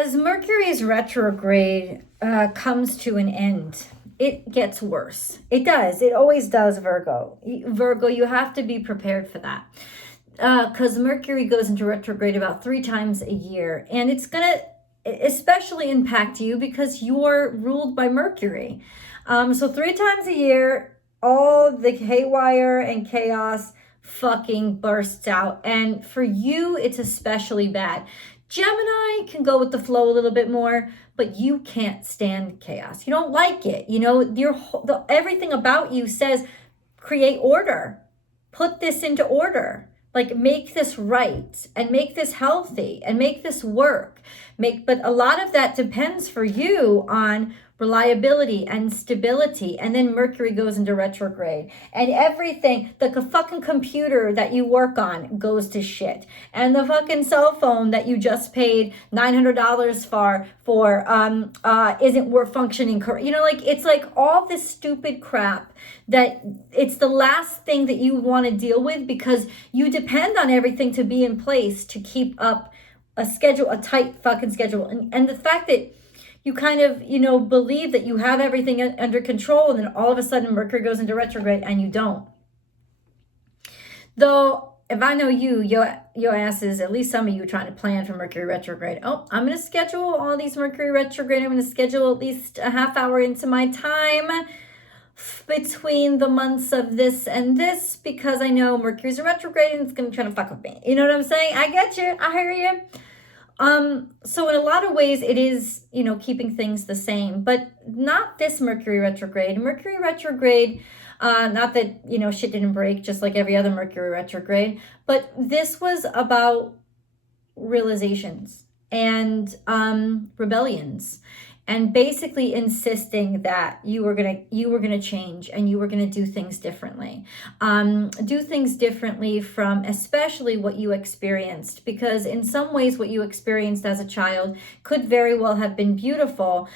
as Mercury's retrograde comes to an end, it gets worse. It does. It always does, Virgo. Virgo, you have to be prepared for that. Because Mercury goes into retrograde about 3 times a year. And it's going to especially impact you because you're ruled by Mercury. So 3 times a year, all the haywire and chaos fucking bursts out. And for you, it's especially bad. Gemini can go with the flow a little bit more, but you can't stand chaos. You don't like it. You know, everything about you says create order. Put this into order. Like, make this right and make this healthy and make this work. But a lot of that depends for you on reliability and stability. And then Mercury goes into retrograde. And everything, the fucking computer that you work on goes to shit. And the fucking cell phone that you just paid $900 for isn't worth functioning. You know, like, it's like all this stupid crap that it's the last thing that you want to deal with because you depend on everything to be in place to keep up a schedule, a tight fucking schedule. And the fact that you kind of, you know, believe that you have everything under control, and then all of a sudden Mercury goes into retrograde and you don't. Though, if I know you, your ass is, at least some of you, trying to plan for Mercury retrograde. Oh, I'm going to schedule all these Mercury retrograde. I'm going to schedule at least a half hour into my time between the months of this and this because I know Mercury's a retrograde and it's going to try to fuck with me. You know what I'm saying? I get you. I hear you. So in a lot of ways it is, you know, keeping things the same, but not this Mercury retrograde. Mercury retrograde, not that, you know, shit didn't break just like every other Mercury retrograde, but this was about realizations and rebellions. And basically insisting that you were gonna change and you were gonna do things differently. Do things differently from especially what you experienced, because in some ways what you experienced as a child could very well have been beautiful.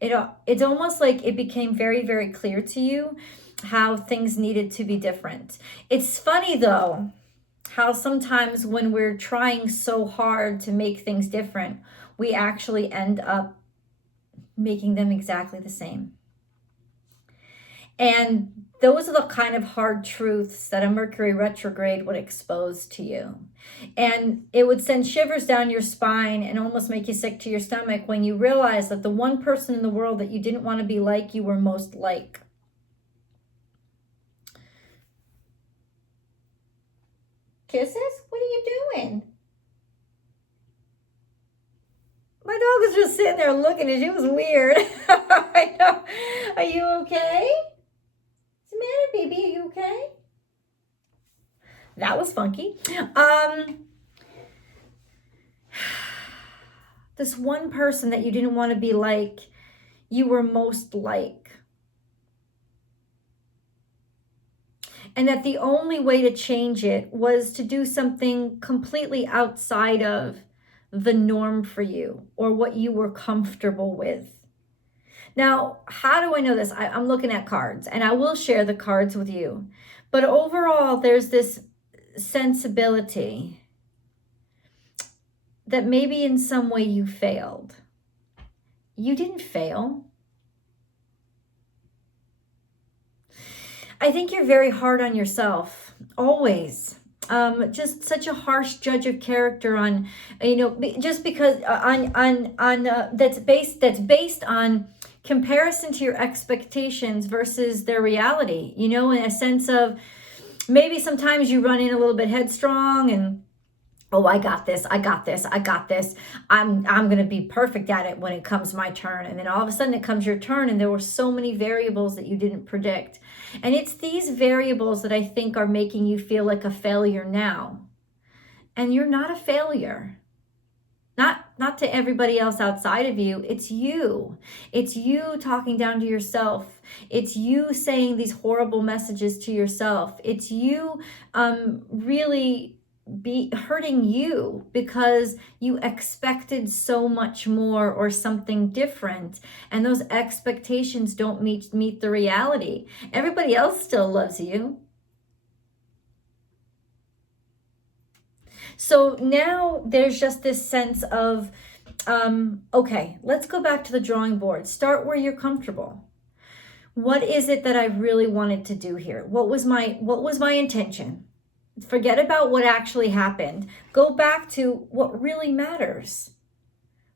It's almost like it became very, very clear to you how things needed to be different. It's funny though, how sometimes when we're trying so hard to make things different, we actually end up making them exactly the same. And those are the kind of hard truths that a Mercury retrograde would expose to you. And it would send shivers down your spine and almost make you sick to your stomach when you realize that the one person in the world that you didn't want to be like, you were most like. Kisses? What are you doing? My dog was just sitting there looking at you. It was weird. I know. Are you okay? What's the matter, baby? Are you okay? That was funky. This one person that you didn't want to be like, you were most like. And that the only way to change it was to do something completely outside of the norm for you or what you were comfortable with. Now, how do I know this? I'm looking at cards and I will share the cards with you. But overall, there's this sensibility that maybe in some way you failed. You didn't fail. I think you're very hard on yourself, always. Just such a harsh judge of character on, you know, just because that's based on comparison to your expectations versus their reality, you know, in a sense of maybe sometimes you run in a little bit headstrong and, oh, I got this. I'm going to be perfect at it when it comes my turn. And then all of a sudden it comes your turn and there were so many variables that you didn't predict. And it's these variables that I think are making you feel like a failure now. And you're not a failure. Not to everybody else outside of you. It's you. It's you talking down to yourself. It's you saying these horrible messages to yourself. It's you really be hurting you because you expected so much more or something different, and those expectations don't meet the reality. Everybody else still loves you. So now there's just this sense of, okay, let's go back to the drawing board. Start where you're comfortable. What is it that I really wanted to do here? What was my intention? Forget about what actually happened. Go back to what really matters.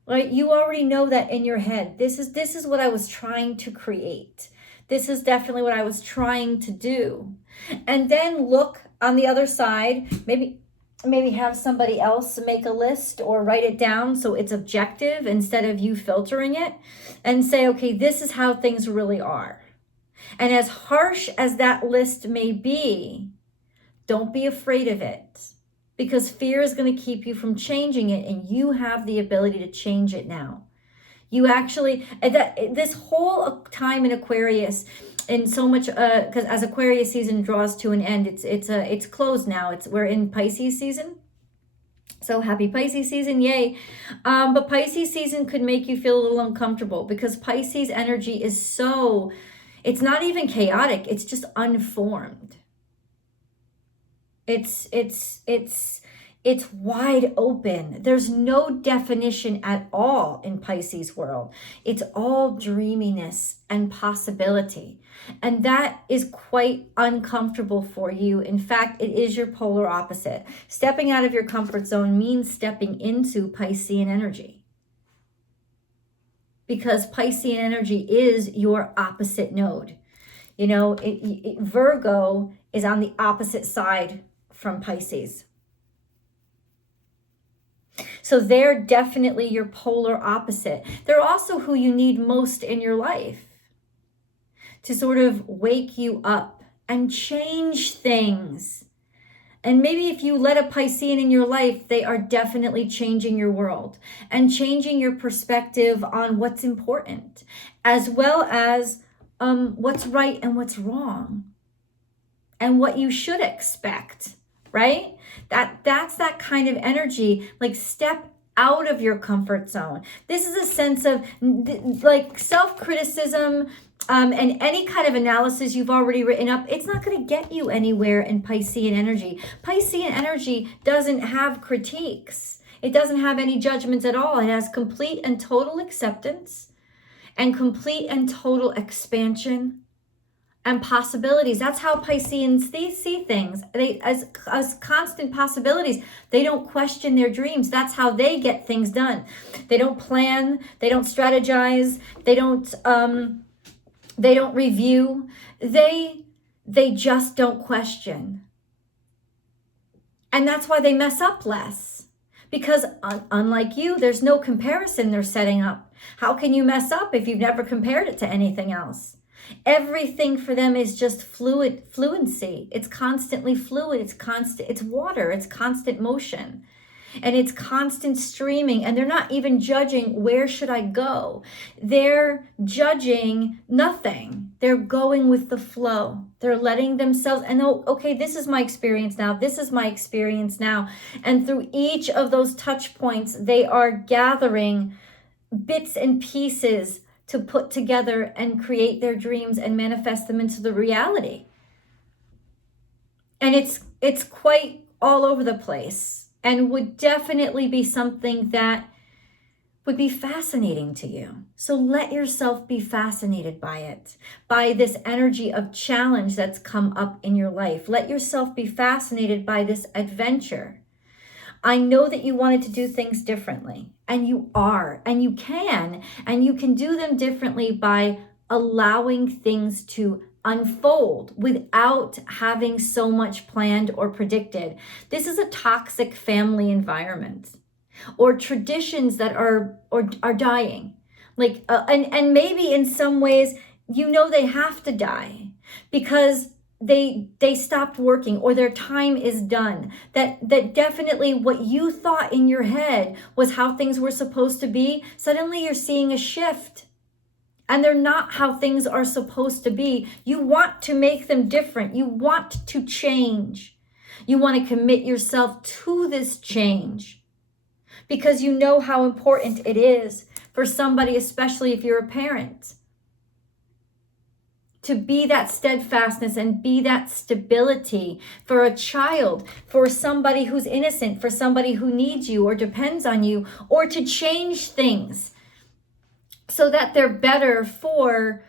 Right? You already know that in your head. This is what I was trying to create. This is definitely what I was trying to do. And then look on the other side, maybe have somebody else make a list or write it down so it's objective instead of you filtering it, and say, okay, this is how things really are. And as harsh as that list may be, don't be afraid of it, because fear is going to keep you from changing it, and you have the ability to change it now. You actually, this whole time in Aquarius, and so much, because as Aquarius season draws to an end, it's closed now. We're in Pisces season. So happy Pisces season, yay. But Pisces season could make you feel a little uncomfortable, because Pisces energy is so, it's not even chaotic, it's just unformed. It's wide open. There's no definition at all in Pisces world. It's all dreaminess and possibility. And that is quite uncomfortable for you. In fact, it is your polar opposite. Stepping out of your comfort zone means stepping into Piscean energy, because Piscean energy is your opposite node. You know, Virgo is on the opposite side from Pisces. So they're definitely your polar opposite. They're also who you need most in your life to sort of wake you up and change things. And maybe if you let a Piscean in your life, they are definitely changing your world and changing your perspective on what's important, as well as what's right and what's wrong, and what you should expect, right? That's that kind of energy. Like, step out of your comfort zone. This is a sense of like self-criticism, and any kind of analysis you've already written up. It's not going to get you anywhere in Piscean energy. Piscean energy doesn't have critiques. It doesn't have any judgments at all. It has complete and total acceptance and complete and total expansion and possibilities. That's how Pisceans see things. They as constant possibilities. They don't question their dreams. That's how they get things done. They don't plan. They don't strategize. They don't review. They just don't question. And that's why they mess up less. Because unlike you, there's no comparison they're setting up. How can you mess up if you've never compared it to anything else? Everything for them is just fluency. It's constantly fluid. It's water. It's constant motion. And it's constant streaming. And they're not even judging, where should I go? They're judging nothing. They're going with the flow. They're letting themselves, and okay, this is my experience now. This is my experience now. And through each of those touch points, they are gathering bits and pieces to put together and create their dreams and manifest them into the reality. And it's quite all over the place, and would definitely be something that would be fascinating to you. So let yourself be fascinated by it, by this energy of challenge that's come up in your life. Let yourself be fascinated by this adventure. I know that you wanted to do things differently, and you are, and you can do them differently by allowing things to unfold without having so much planned or predicted. This is a toxic family environment, or traditions that are dying. Like, and maybe in some ways, they have to die because they stopped working, or their time is done. That definitely what you thought in your head was how things were supposed to be, suddenly you're seeing a shift, and they're not how things are supposed to be. You want to make them different. You want to change. You want to commit yourself to this change because you know how important it is for somebody, especially if you're a parent. to be that steadfastness and be that stability for a child, for somebody who's innocent, for somebody who needs you or depends on you, or to change things so that they're better for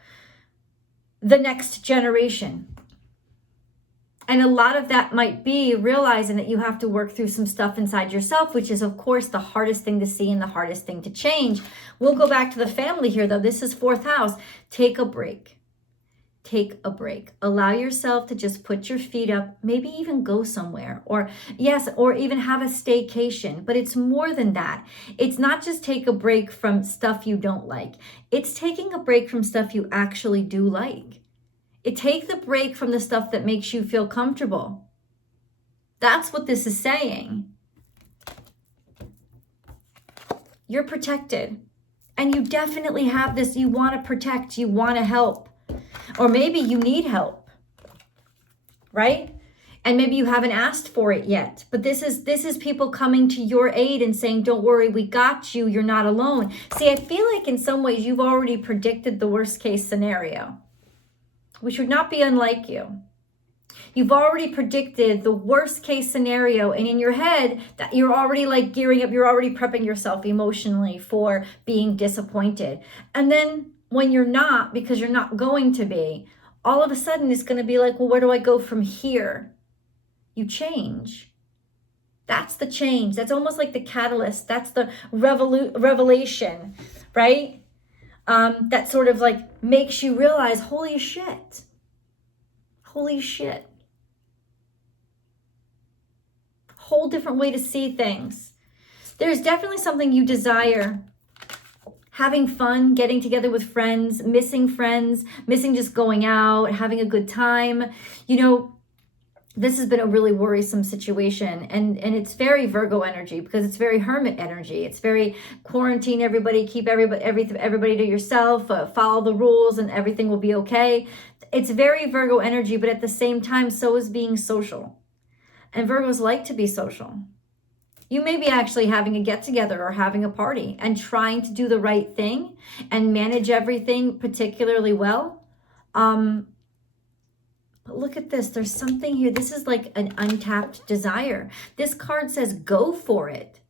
the next generation. And a lot of that might be realizing that you have to work through some stuff inside yourself, which is, of course, the hardest thing to see and the hardest thing to change. We'll go back to the family here, though. This is 4th house. Take a break. Take a break. Allow yourself to just put your feet up, maybe even go somewhere, or even have a staycation. But it's more than that. It's not just take a break from stuff you don't like. It's taking a break from stuff you actually do like. Take the break from the stuff that makes you feel comfortable. That's what this is saying. You're protected. And you definitely have this. You want to protect. You want to help. Or maybe you need help. Right? And maybe you haven't asked for it yet. But this is people coming to your aid and saying, don't worry, we got you. You're not alone. See, I feel like in some ways you've already predicted the worst case scenario, which would not be unlike you. You've already predicted the worst case scenario, and in your head that you're already like gearing up, you're already prepping yourself emotionally for being disappointed. And then when you're not, because you're not going to be, all of a sudden it's going to be like, well, where do I go from here? You change. That's the change. That's almost like the catalyst. That's the revelation, right? That sort of like makes you realize, holy shit. Whole different way to see things. There's definitely something you desire. Having fun, getting together with friends, missing just going out, having a good time. This has been a really worrisome situation, and it's very Virgo energy because it's very hermit energy. It's very quarantine everybody, keep everybody to yourself, follow the rules and everything will be okay. It's very Virgo energy, but at the same time, so is being social. And Virgos like to be social. You may be actually having a get-together or having a party and trying to do the right thing and manage everything particularly well. But look at this. There's something here. This is like an untapped desire. This card says, go for it.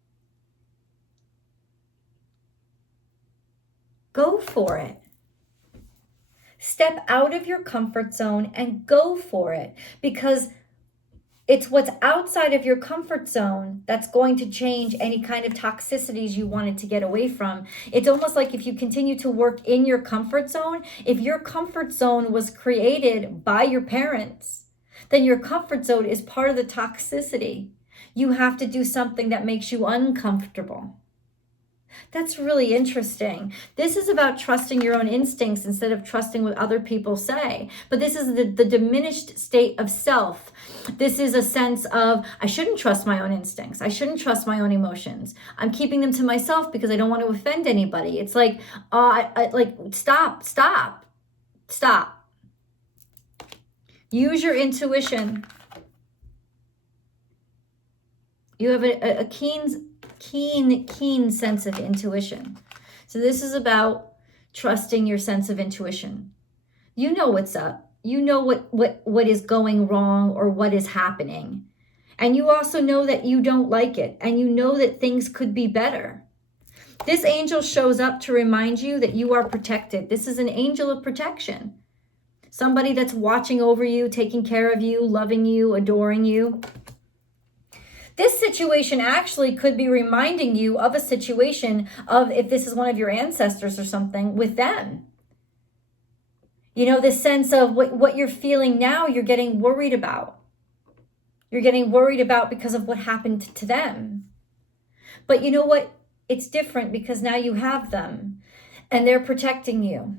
Go for it. Step out of your comfort zone and go for it, because it's what's outside of your comfort zone that's going to change any kind of toxicities you wanted to get away from. It's almost like if you continue to work in your comfort zone, if your comfort zone was created by your parents, then your comfort zone is part of the toxicity. You have to do something that makes you uncomfortable. That's really interesting. This is about trusting your own instincts instead of trusting what other people say. But this is the diminished state of self. This is a sense of, I shouldn't trust my own instincts. I shouldn't trust my own emotions. I'm keeping them to myself because I don't want to offend anybody. It's like, stop. Use your intuition. You have a keen sense of intuition. So this is about trusting your sense of intuition. You know what's up. You know what is going wrong or what is happening. And you also know that you don't like it. And you know that things could be better. This angel shows up to remind you that you are protected. This is an angel of protection. Somebody that's watching over you, taking care of you, loving you, adoring you. This situation actually could be reminding you of a situation of, if this is one of your ancestors or something, with them. This sense of what you're feeling now, you're getting worried about. You're getting worried about because of what happened to them. But you know what? It's different because now you have them and they're protecting you.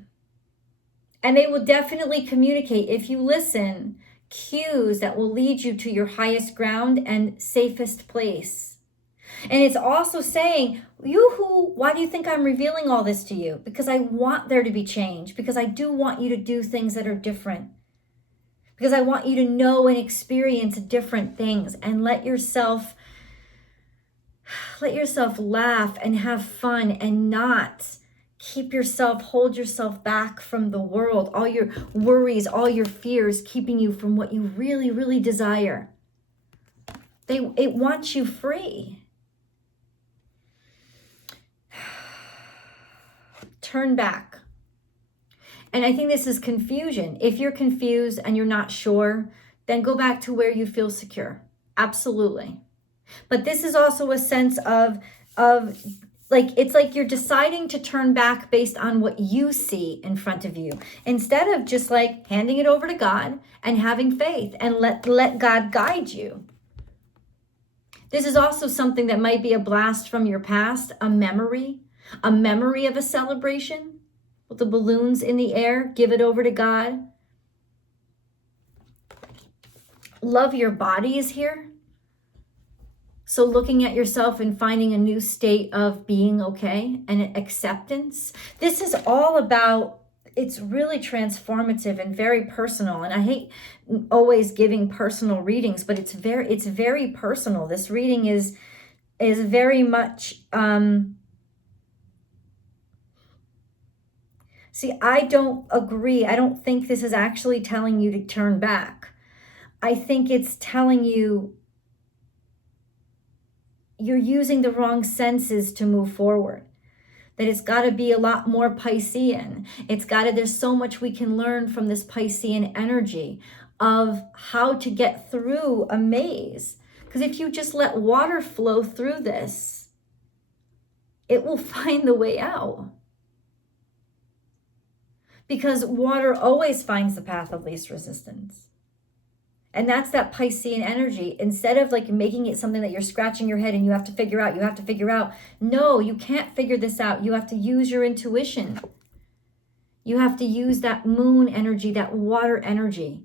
And they will definitely communicate, if you listen, cues that will lead you to your highest ground and safest place. And it's also saying, yoo-hoo, why do you think I'm revealing all this to you? Because I want there to be change. Because I do want you to do things that are different. Because I want you to know and experience different things. And let yourself laugh and have fun and not hold yourself back from the world, all your worries, all your fears, keeping you from what you really, really desire. It wants you free. Turn back. And I think this is confusion. If you're confused and you're not sure, then go back to where you feel secure. Absolutely. But this is also a sense of like, it's like you're deciding to turn back based on what you see in front of you, instead of just like handing it over to God and having faith and let God guide you. This is also something that might be a blast from your past, a memory of a celebration with the balloons in the air. Give it over to God. Love your body is here. So looking at yourself and finding a new state of being okay and acceptance. This is all about, it's really transformative and very personal. And I hate always giving personal readings, but it's very personal. This reading is very much, see, I don't agree. I don't think this is actually telling you to turn back. I think it's telling you you're using the wrong senses to move forward. That it's got to be a lot more Piscean. There's so much we can learn from this Piscean energy of how to get through a maze. Because if you just let water flow through this, it will find the way out. Because water always finds the path of least resistance. And that's that Piscean energy. Instead of like making it something that you're scratching your head and you have to figure out. No, you can't figure this out. You have to use your intuition. You have to use that moon energy, that water energy,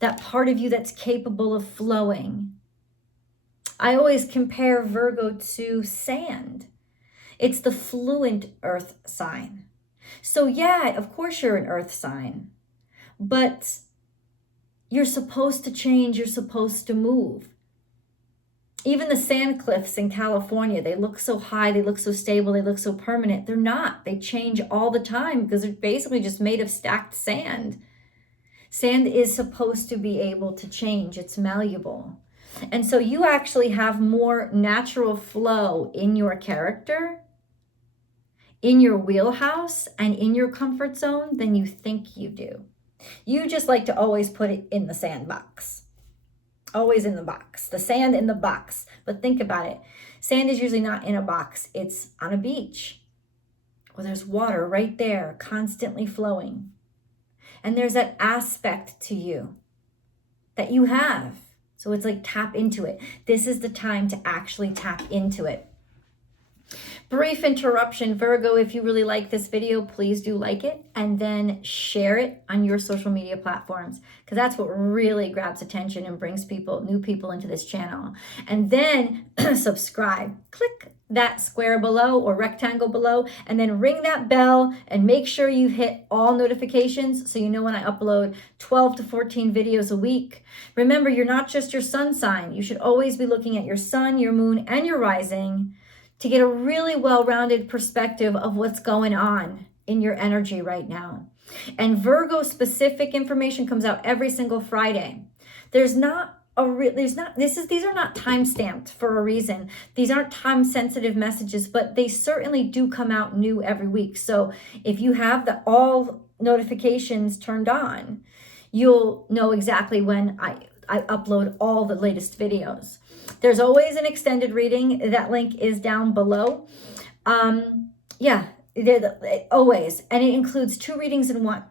that part of you that's capable of flowing. I always compare Virgo to sand. It's the fluent earth sign. So yeah, of course you're an earth sign, but you're supposed to change, you're supposed to move. Even the sand cliffs in California, they look so high, they look so stable, they look so permanent. They're not. They change all the time because they're basically just made of stacked sand. Sand is supposed to be able to change. It's malleable. And so you actually have more natural flow in your character, in your wheelhouse, and in your comfort zone than you think you do. You just like to always put it in the sandbox. Always in the box. The sand in the box. But think about it. Sand is usually not in a box. It's on a beach where there's water right there, constantly flowing. And there's that aspect to you that you have. So it's like tap into it. This is the time to actually tap into it. Brief interruption, Virgo, if you really like this video, please do like it and then share it on your social media platforms, because that's what really grabs attention and brings new people into this channel. And then subscribe. Click that square below or rectangle below and then ring that bell and make sure you hit all notifications so you know when I upload 12 to 14 videos a week. Remember, you're not just your sun sign. You should always be looking at your sun, your moon, and your rising to get a really well-rounded perspective of what's going on in your energy right now. And Virgo specific information comes out every single Friday. These are not time-stamped for a reason. These aren't time-sensitive messages, but they certainly do come out new every week. So if you have all notifications turned on, you'll know exactly when I upload all the latest videos. There's always an extended reading. That link is down below. Always. And it includes 2 readings in one.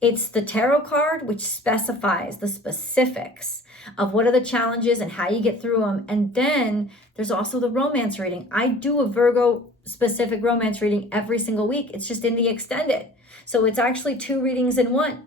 It's the tarot card, which specifies the specifics of what are the challenges and how you get through them. And then there's also the romance reading. I do a Virgo specific romance reading every single week. It's just in the extended. So it's actually 2 readings in one.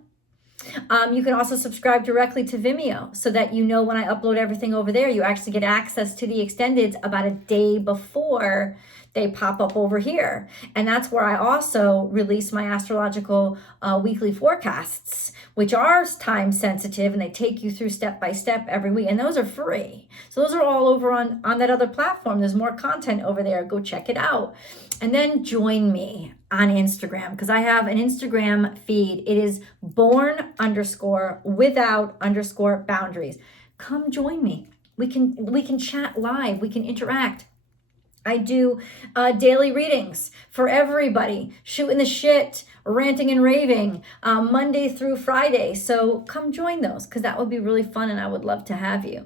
You can also subscribe directly to Vimeo so that you know when I upload everything over there. You actually get access to the extendeds about a day before they pop up over here. And that's where I also release my astrological weekly forecasts, which are time sensitive, and they take you through step by step every week. And those are free. So those are all over on that other platform. There's more content over there. Go check it out. And then join me on Instagram, because I have an Instagram feed. It is born_without_boundaries. Come join me. We can chat live. We can interact. I do daily readings for everybody, shooting the shit, ranting and raving, Monday through Friday. So come join those, because that would be really fun, and I would love to have you.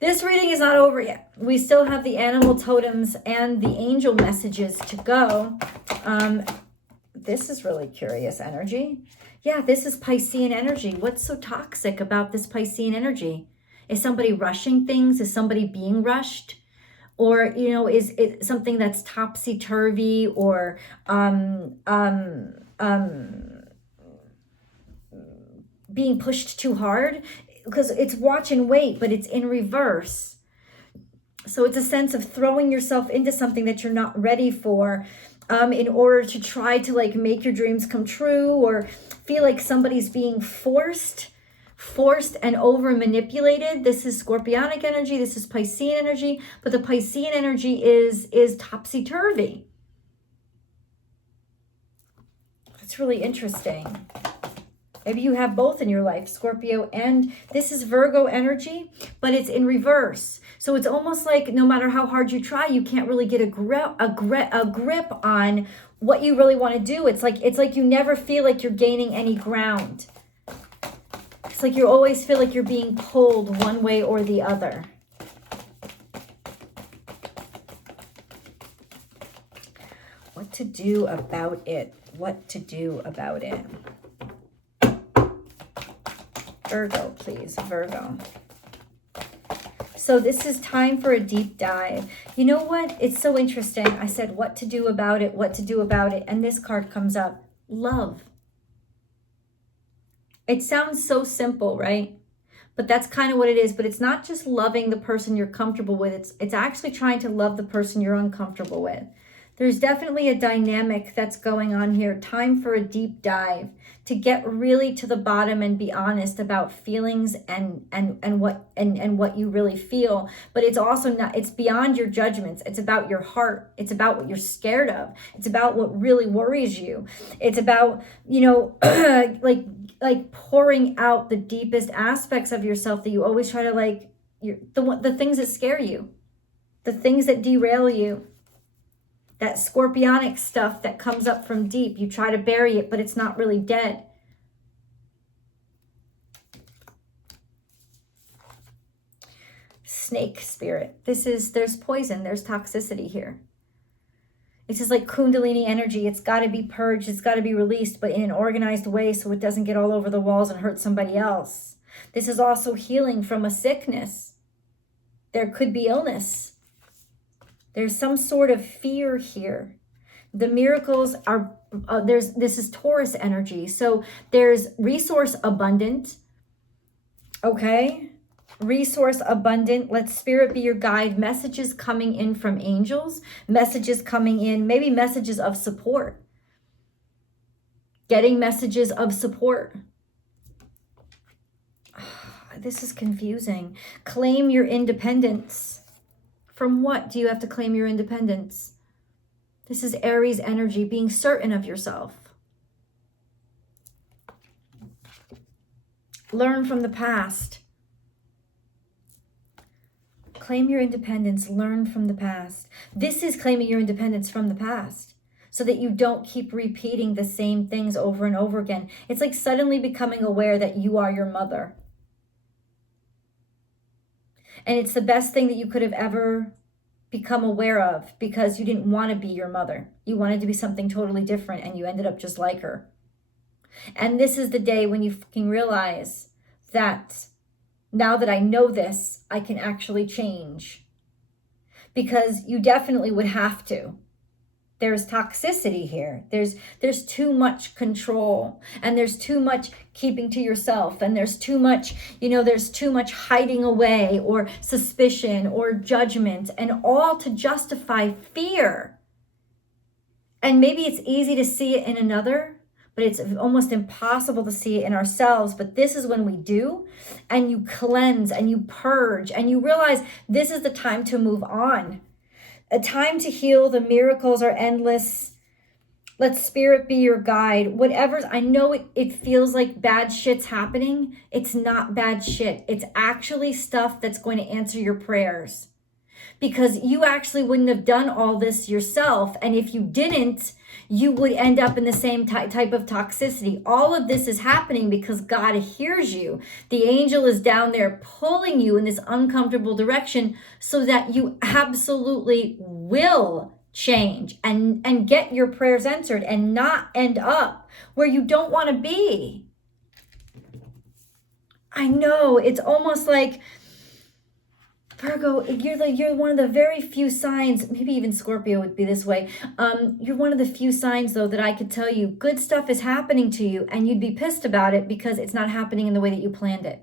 This reading is not over yet. We still have the animal totems and the angel messages to go. This is really curious energy. Yeah, this is Piscean energy. What's so toxic about this Piscean energy? Is somebody rushing things? Is somebody being rushed? Or, you know, is it something that's topsy-turvy, or being pushed too hard? Because it's watch and wait, but it's in reverse. So it's a sense of throwing yourself into something that you're not ready for, in order to try to like make your dreams come true, or feel like somebody's being forced and over manipulated. This is Scorpionic energy. This is Piscean energy, but the Piscean energy is topsy-turvy. That's really interesting. Maybe you have both in your life, Scorpio, and this is Virgo energy, but it's in reverse. So it's almost like no matter how hard you try, you can't really get a grip on what you really want to do. It's like you never feel like you're gaining any ground. It's like you always feel like you're being pulled one way or the other. What to do about it? What to do about it? Virgo, please, Virgo. So this is time for a deep dive. You know what? It's so interesting. I said, what to do about it, what to do about it. And this card comes up, love. It sounds so simple, right? But that's kind of what it is. But it's not just loving the person you're comfortable with. It's actually trying to love the person you're uncomfortable with. There's definitely a dynamic that's going on here. Time for a deep dive to get really to the bottom and be honest about feelings and what you really feel. But it's also not, it's beyond your judgments. It's about your heart. It's about what you're scared of. It's about what really worries you. It's about, you know, like pouring out the deepest aspects of yourself that you always try to the things that scare you, the things that derail you. That scorpionic stuff that comes up from deep. You try to bury it, but it's not really dead. Snake spirit. There's poison. There's toxicity here. This is like Kundalini energy. It's got to be purged. It's got to be released, but in an organized way so it doesn't get all over the walls and hurt somebody else. This is also healing from a sickness. There could be illness. There's some sort of fear here. The miracles are, this is Taurus energy. So there's resource abundant. Okay. Resource abundant. Let spirit be your guide. Messages coming in from angels. Messages coming in, maybe messages of support. Getting messages of support. This is confusing. Claim your independence. From what do you have to claim your independence? This is Aries energy, being certain of yourself. Learn from the past. Claim your independence, learn from the past. This is claiming your independence from the past so that you don't keep repeating the same things over and over again. It's like suddenly becoming aware that you are your mother. And it's the best thing that you could have ever become aware of, because you didn't want to be your mother. You wanted to be something totally different, and you ended up just like her. And this is the day when you fucking realize that now that I know this, I can actually change. Because you definitely would have to. There's toxicity here. There's too much control, and there's too much keeping to yourself, and there's too much, there's too much hiding away or suspicion or judgment, and all to justify fear. And maybe it's easy to see it in another, but it's almost impossible to see it in ourselves. But this is when we do, and you cleanse and you purge and you realize this is the time to move on. A time to heal. The miracles are endless. Let spirit be your guide. Whatever, I know it feels like bad shit's happening. It's not bad shit. It's actually stuff that's going to answer your prayers. Because you actually wouldn't have done all this yourself. And if you didn't, you would end up in the same type of toxicity. All of this is happening because God hears you. The angel is down there pulling you in this uncomfortable direction so that you absolutely will change and get your prayers answered and not end up where you don't want to be. I know, it's almost like, Virgo, you're one of the very few signs, maybe even Scorpio would be this way. You're one of the few signs, though, that I could tell you good stuff is happening to you, and you'd be pissed about it because it's not happening in the way that you planned it.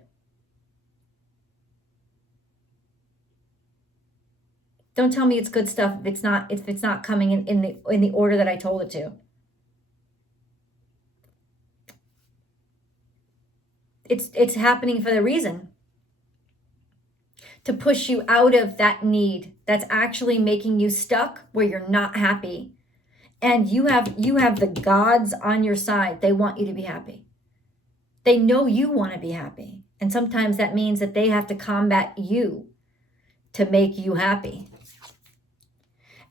Don't tell me it's good stuff if it's not coming in the order that I told it to. It's happening for the reason. To push you out of that need that's actually making you stuck where you're not happy. And you have the gods on your side. They want you to be happy. They know you want to be happy. And sometimes that means that they have to combat you to make you happy.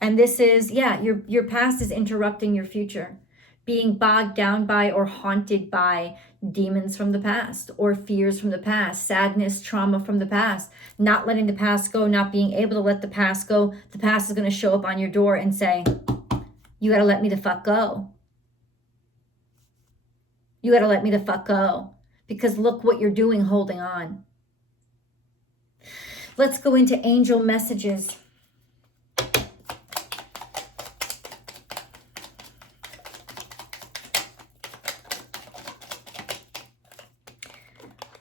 And this is, your past is interrupting your future. Being bogged down by or haunted by demons from the past or fears from the past, sadness, trauma from the past, not letting the past go, not being able to let the past go. The past is going to show up on your door and say, you got to let me the fuck go. You got to let me the fuck go because look what you're doing holding on. Let's go into angel messages.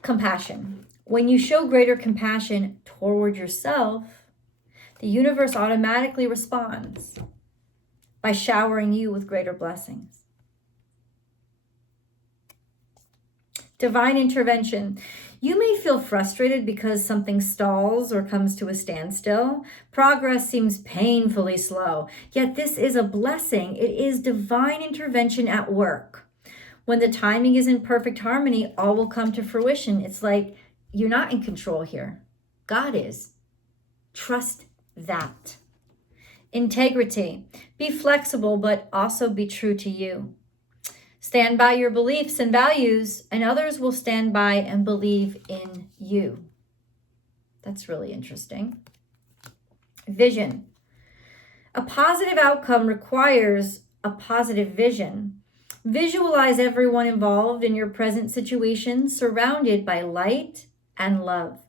Compassion. When you show greater compassion toward yourself, the universe automatically responds by showering you with greater blessings. Divine intervention. You may feel frustrated because something stalls or comes to a standstill. Progress seems painfully slow, yet this is a blessing. It is divine intervention at work. When the timing is in perfect harmony, all will come to fruition. It's like you're not in control here. God is. Trust that. Integrity. Be flexible, but also be true to you. Stand by your beliefs and values, and others will stand by and believe in you. That's really interesting. Vision. A positive outcome requires a positive vision. Visualize everyone involved in your present situation surrounded by light and love.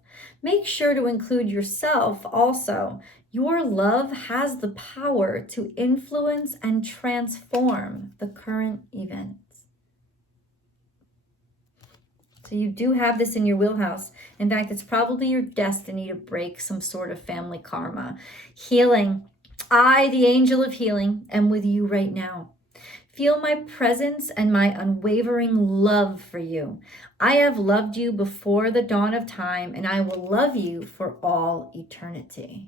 Make sure to include yourself also. Your love has the power to influence and transform the current events. So you do have this in your wheelhouse. In fact, it's probably your destiny to break some sort of family karma. Healing. I, the angel of healing, am with you right now. Feel my presence and my unwavering love for you. I have loved you before the dawn of time, and I will love you for all eternity.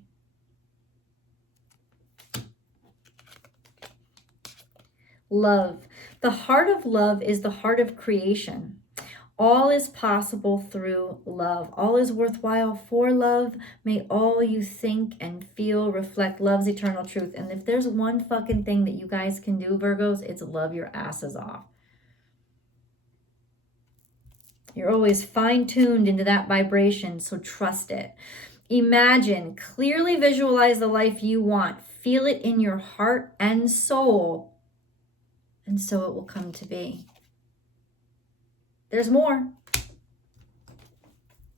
Love. The heart of love is the heart of creation. All is possible through love. All is worthwhile for love. May all you think and feel reflect love's eternal truth. And if there's one fucking thing that you guys can do, Virgos, it's love your asses off. You're always fine-tuned into that vibration, so trust it. Imagine, clearly visualize the life you want. Feel it in your heart and soul, and so it will come to be. There's more.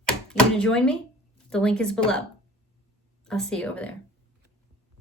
You want to join me? The link is below. I'll see you over there.